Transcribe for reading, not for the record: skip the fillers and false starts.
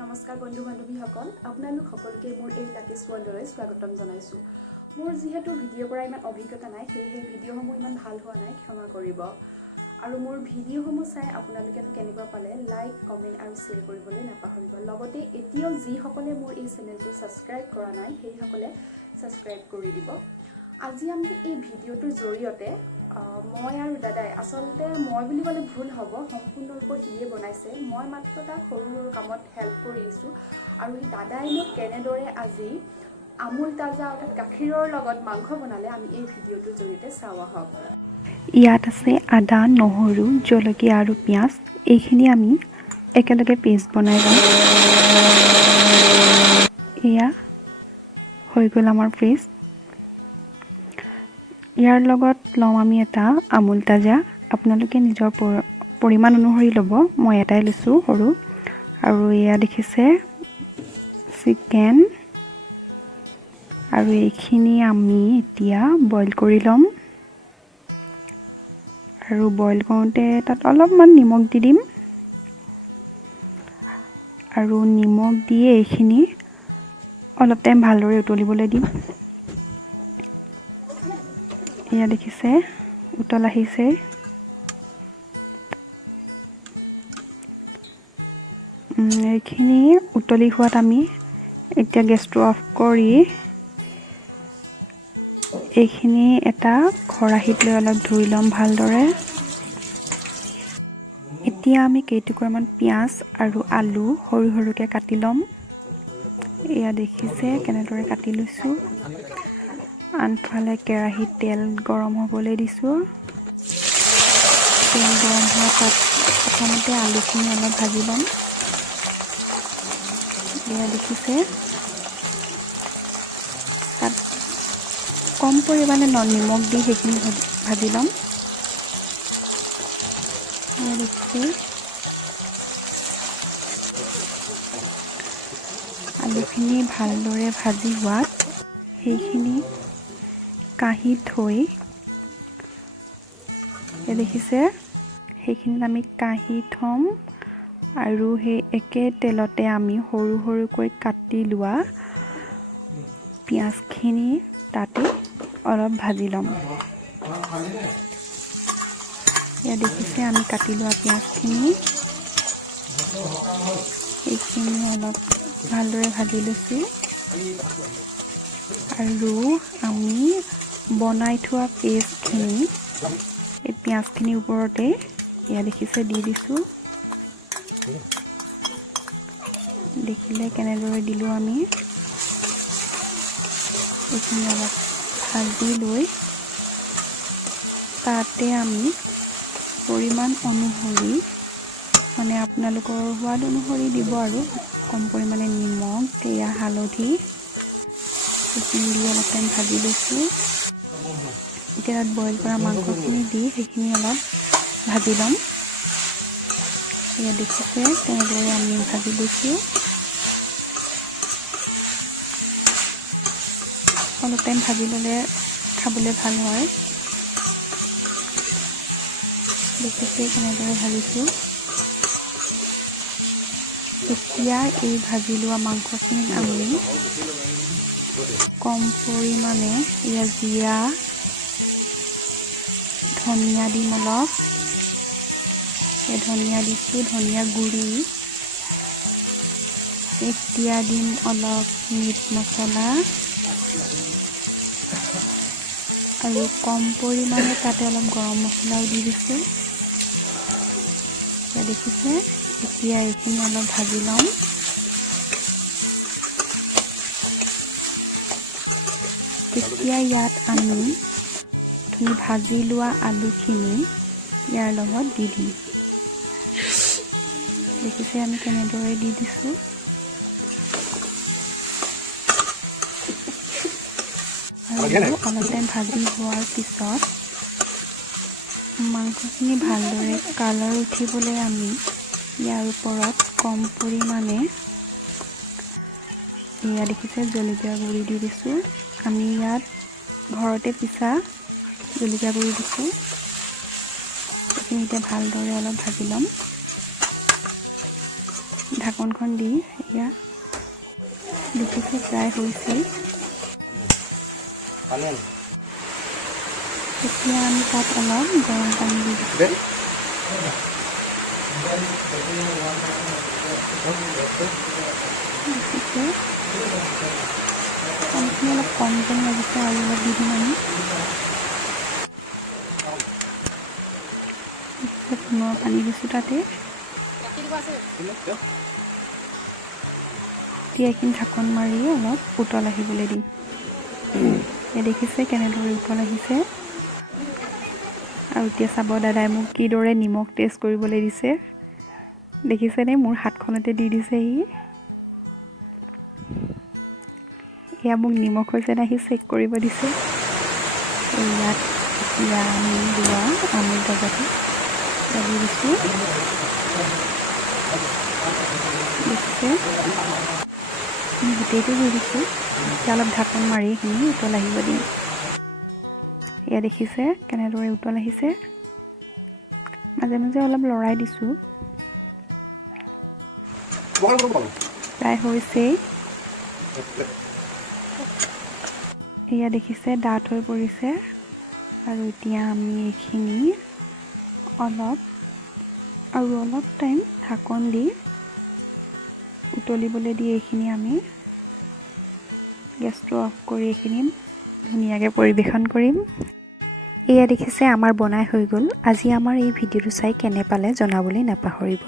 নমস্কাৰ বন্ধু বান্ধৱীসকল আপোনালোক সকলোকে মোৰ এই লাকি স্ৱৰ্ল্ডলৈ স্বাগতম জনাইছোঁ। মোৰ যিহেতু ভিডিঅ' কৰা ইমান অভিজ্ঞতা নাই সেয়েহে ভিডিঅ'সমূহ ইমান ভাল হোৱা নাই, ক্ষমা কৰিব। আৰু মোৰ ভিডিঅ'সমূহ চাই আপোনালোকে কেনেকুৱা পালে লাইক কমেণ্ট আৰু শ্বেয়াৰ কৰিবলৈ নাপাহৰিব। লগতে এতিয়াও যিসকলে মোৰ এই চেনেলটো ছাবস্ক্ৰাইব কৰা নাই সেইসকলে ছাবস্ক্ৰাইব কৰি দিব। আজি আমি এই ভিডিঅ'টোৰ জৰিয়তে মই আৰু দাদাই, আচলতে মই বুলি ক'লে ভুল হ'ব, সম্পূৰ্ণৰূপে সিয়ে বনাইছে, মই মাত্ৰ তাক সৰু সৰু কামত হেল্প কৰি দিছোঁ। আৰু দাদাই মোক কেনেদৰে আজি আমুল তাজা অৰ্থাৎ গাখীৰৰ লগত মাংস বনালে আমি এই ভিডিঅ'টোৰ জৰিয়তে চাওঁ আহক। ইয়াত আছে আদা, নহৰু, জলকীয়া আৰু পিঁয়াজ। এইখিনি আমি একেলগে পেষ্ট বনাই লওঁ। এয়া হৈ গ'ল আমাৰ পেষ্ট। ইয়াৰ লগত ল'ম আমি এটা আমুল তাজা। আপোনালোকে নিজৰ পৰিমাণ অনুসৰি ল'ব, মই এটাই লৈছোঁ সৰু। আৰু এয়া দেখিছে চিকেন, আৰু এইখিনি আমি এতিয়া বইল কৰি ল'ম। আৰু বইল কৰোঁতে তাত অলপমান নিমখ দি দিম, আৰু নিমখ দি এইখিনি অলপ টাইম ভালদৰে উতলিবলৈ দিম। এয়া দেখিছে উতল আহিছে। এইখিনি উতলি হোৱাত আমি এতিয়া গেছটো অফ কৰি এইখিনি এটা খৰাহীত লৈ অলপ ধুই ল'ম ভালদৰে। এতিয়া আমি কেইটুকুৰামান পিঁয়াজ আৰু আলু সৰু সৰুকৈ কাটি ল'ম। এয়া দেখিছে কেনেদৰে কাটি লৈছোঁ। আনফালে কেৰাহীত তেল গৰম হ'বলৈ দিছোঁ। তেল গৰম হোৱা তাত প্ৰথমতে আলুখিনি অলপ ভাজি ল'ম। এয়া দেখিছে তাত কম পৰিমাণে নিমখ দি সেইখিনি ভাজি ল'ম। এয়া দেখিছে আলুখিনি ভালদৰে ভাজি হোৱাত সেইখিনি কাঁহীত থৈ, দেখিছে সেইখিনিত আমি কাঁহী থ'ম। আৰু সেই একে তেলতে আমি সৰু সৰুকৈ কাটি লোৱা পিঁয়াজখিনি তাতে অলপ ভাজি ল'ম। এয়া দেখিছে আমি কাটি লোৱা পিঁয়াজখিনি, এইখিনি অলপ ভালদৰে ভাজি লৈছোঁ। আৰু আমি বনাই থোৱা পেষ্টখিনি এই পিঁয়াজখিনিৰ ওপৰতে এয়া দেখিছে দি দিছোঁ। দেখিলে কেনেদৰে দিলোঁ আমি। এইখিনি অলপ ভাজি লৈ তাতে আমি পৰিমাণ অনুসৰি, মানে আপোনালোকৰ সোৱাদ অনুসৰি দিব, আৰু কম পৰিমাণে নিমখ, এয়া হালধি, সেইখিনি দি অলপ টাইম ভাজি লৈছোঁ। এতিয়া তাত বইল কৰা মাংসখিনি দি সেইখিনি অলপ ভাজি ল'ম। এয়া দেখিছে তেনেদৰে আমি ভাজি লৈছোঁ। অলপ টাইম ভাজি ল'লে খাবলৈ ভাল হয়। দেখিছে কেনেদৰে ভাজিছোঁ। এতিয়া এই ভাজি লোৱা মাংসখিনিত আমি কম পৰিমাণে ইয়াত জিৰা, ধনিয়া দিম অলপ। ধনিয়া দিছোঁ, ধনিয়া গুড়ি। এতিয়া দিম অলপ মিট মছলা, আৰু কম পৰিমাণে তাতে অলপ গৰম মছলাও দি দিছোঁ। দেখিছে এতিয়া এইখিনি অলপ ভাজি ল'ম। এতিয়া ইয়াত আমি ভাজি লোৱা আলুখিনি ইয়াৰ লগত দি দিম। দেখিছে আমি কেনেদৰে দি দিছোঁ। আৰু অলপ টাইম ভাজি হোৱাৰ পিছত মাংসখিনি ভালদৰে কালাৰ উঠিবলৈ আমি ইয়াৰ ওপৰত কম পৰিমাণে এয়া দেখিছে জলকীয়া গুড়ি দি দিছোঁ। আমি ইয়াত ঘৰতে পিছা জলকীয়া গুড়ি দিছোঁ। এইখিনি এতিয়া ভালদৰে অলপ ভাজি ল'ম। ঢাকনখন দি এয়া দেখিছে প্ৰায় হৈছে। এতিয়া আমি তাত অলপ গৰম পানী দি দিছোঁ। দেখিছে পানীখিনি অলপ কম যেন লাগিছে আৰু অলপ দি দিম আমি। পুনৰ পানী দিছোঁ তাতে। এতিয়া এইখিনি ঢাকন মাৰি অলপ উতল আহিবলৈ দিম। এই দেখিছে কেনেদৰে উতল আহিছে। আৰু এতিয়া চাব দাদাই মোক কিদৰে নিমখ টেষ্ট কৰিবলৈ দিছে। দেখিছেনে মোৰ হাতখনতে দি দিছে সি। এয়া মোক নিমখ হৈছে নাই সি চেক কৰিব দিছে। ইয়াত এতিয়া আমি লোৱা আমুল তাজাটো ঢালি দিছোঁ। দেখিছে আমি গোটেইটো দি দিছোঁ। এতিয়া অলপ ঢাকন মাৰি এইখিনি উতল আহিব দিম। এয়া দেখিছে কেনেদৰে উতল আহিছে। মাজে মাজে অলপ লৰাই দিছোঁ। প্ৰায় হৈছেই। এয়া দেখিছে ডাঠ হৈ পৰিছে। আৰু এতিয়া আমি এইখিনি অলপ টাইম ঢাকন দি উতলিবলৈ দি এইখিনি আমি গেছটো অফ কৰি এইখিনি ধুনীয়াকৈ পৰিৱেশন কৰিম। এয়া দেখিছে আমাৰ বনাই হৈ গ'ল। আজি আমাৰ এই ভিডিঅ'টো চাই কেনে পালে জনাবলৈ নাপাহৰিব।